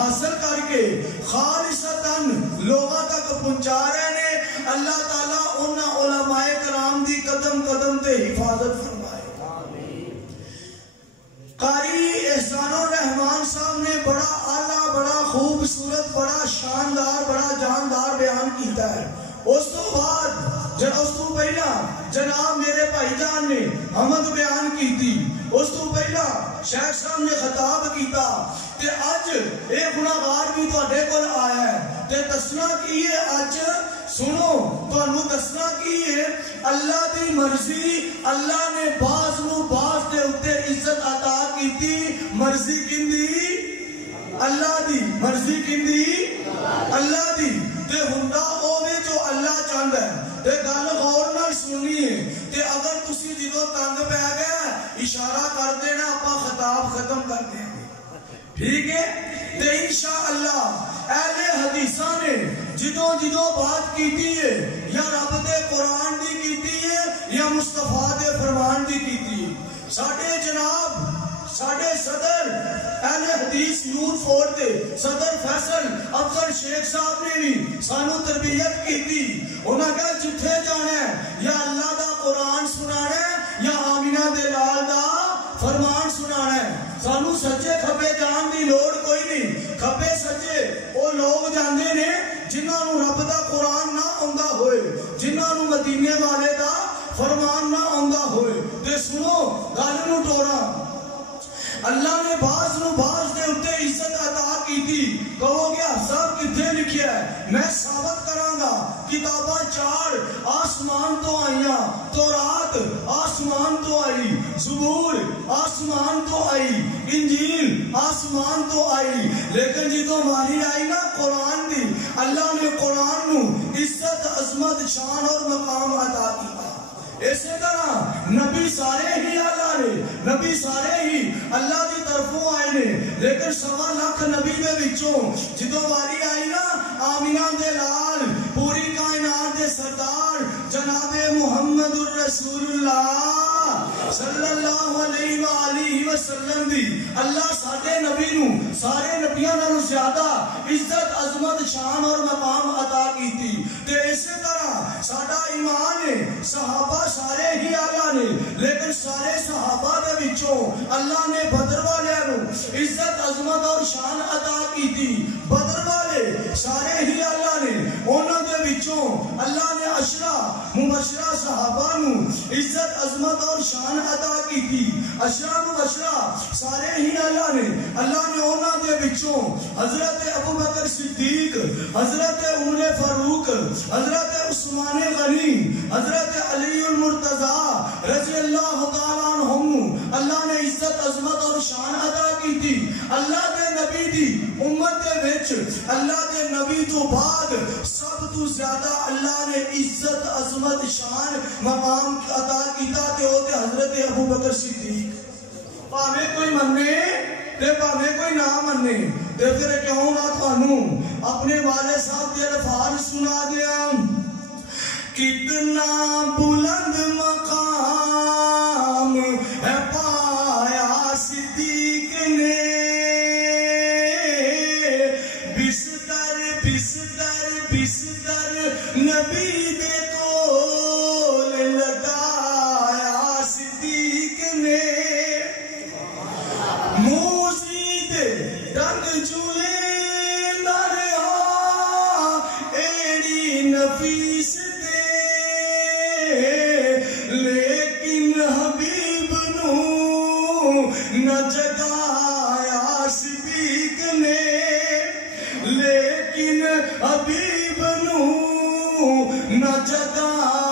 حاصل کر کے خالصتاً لوگوں تک پہنچا رہے ہیں. اللہ تعالیٰ انہاں علماء کرام دی قدم قدم تے حفاظت فرمائے. قاری احسان الرحمان صاحب نے بڑا اعلیٰ، بڑا خوبصورت، بڑا شاندار، بڑا جاندار بیان کیتا ہے. اس تو بعد اس تو پہلا جناب میرے بھائی جان نے حمد بیان کی تھی. اس تو پہلا شیخ صاحب نے خطاب کیتا تے اج اے گناہگار بھی تواڈے کول آیا ہے تے دسنا کی ہے. اج سنو تانوں دسنا کی ہے اللہ دی مرضی. اللہ نے بعض نو بعض دے اوتے عزت عطا کیتی. مرضی کیندی اللہ دی. مرضی کیندی اللہ دی. تے ہوندا اوے جو اللہ چاہندا ہے. تے گل غور نال سننی ہے تے اگر تسی جدوں تنگ پہ گئے اشارہ کر دینا اپا خطاب ختم کر دیں گے. ٹھیک ہے. تے انشاءاللہ اہل حدیثاں نے جدوں جدوں بات کیتی ہے یا رب دے قرآن دی کیتی ہے یا مصطفیٰ دے فرمان دی کیتی ہے. ساڈے جناب ساڈے صدر اہل حدیث یوتھ فورم دے صدر فیصل افضل شیخ صاحب نے بھی سانو تربیت کیتی. انہاں کہا جتھے جانا ہے یا اللہ دا قرآن سنانا ہے یا آمینہ دے لال دا فرمان سنانا ہے. سانو سچے کھبے جان دی لوڑ کوئی نہیں. کھبے سچے وہ لوگ جاندے نے جنہاں نو رب دا قرآن نہ آندا ہوئے، جنہاں نو مدینے والے دا فرمان نہ آندا ہوئے. تے سنو گل نو ٹوڑا اللہ نے بعض نو بعض دے اتے عزت عطا کی تھی. کہو گے صاحب کتنے لکھیا ہے؟ میں ثابت کراں گا. کتاباں 4 آسمان تو آئیاں. تورات آسمان تو آئی، زبور آسمان تو آئی، انجیل آسمان تو آئی. لیکن جدوں ماری آئی نا قرآن دی، اللہ نے قرآن نو عزت عظمت شان اور مقام عطا کیا. اسی طرح نبی سارے ہی اللہ نے، نبی سارے ہی اللہ دی طرفوں آئے نے. لیکن 1.25 لاکھ نبی دے وچوں جدوں واری آئی نا آمینہ دے لال پوری کائنات دے سردار جناب محمد الرسول اللہ صلی اللہ علیہ وآلہ وسلم دی اللہ ساڈے نبی نو سارے نبیاں نالوں زیادہ عزت عظمت شان اور مقام عطا کیتی. تے اسی طرح ساڈا ایمان ہے صحابہ سارے ہی آلہ نے. لیکن سارے صحابہ دے وچوں اللہ نے بدر والیاں نو عزت عظمت اور شان عطا کیتی. بدر والے سارے ہی اللہ نے انہاں دے وچوں اللہ نے 10 مبشرہ صحابہ نو عزت عظمت اور شان عطا کیتی. 10 مبشرہ سارے ہی اللہ نے انہاں دے وچوں حضرت ابوبکر صدیق، حضرت عمر فاروق، حضرت عثمان غنی، حضرت علی المرتضی رضی اللہ تعالیٰ عنہم اللہ نے عزت عظمت اور شان عطا کیتی. اللہ دے نبی دی امت دے وچ اللہ دے نبی تو بعد سب تو زیادہ اللہ نے عزت عظمت شان مقام عطا کیتا تے او تے حضرت ابوبکر صدیق. پاویں کوئی مننے تے پاویں کوئی نہ مننے تے پھر کیوں نہ تھانوں اپنے والد صاحب دے الفاظ سنا دیا. کتنا بلند مقام ہے پایا صدیق نے، بستر بستر بستر نبی دے کول لگایا صدیق نے. موسی دے ڈنگ چولے نرہا ایڑی نفیس لیکن حبیب نو نہ جگایا صدیق نے، لیکن حبیب نو نہ جگایا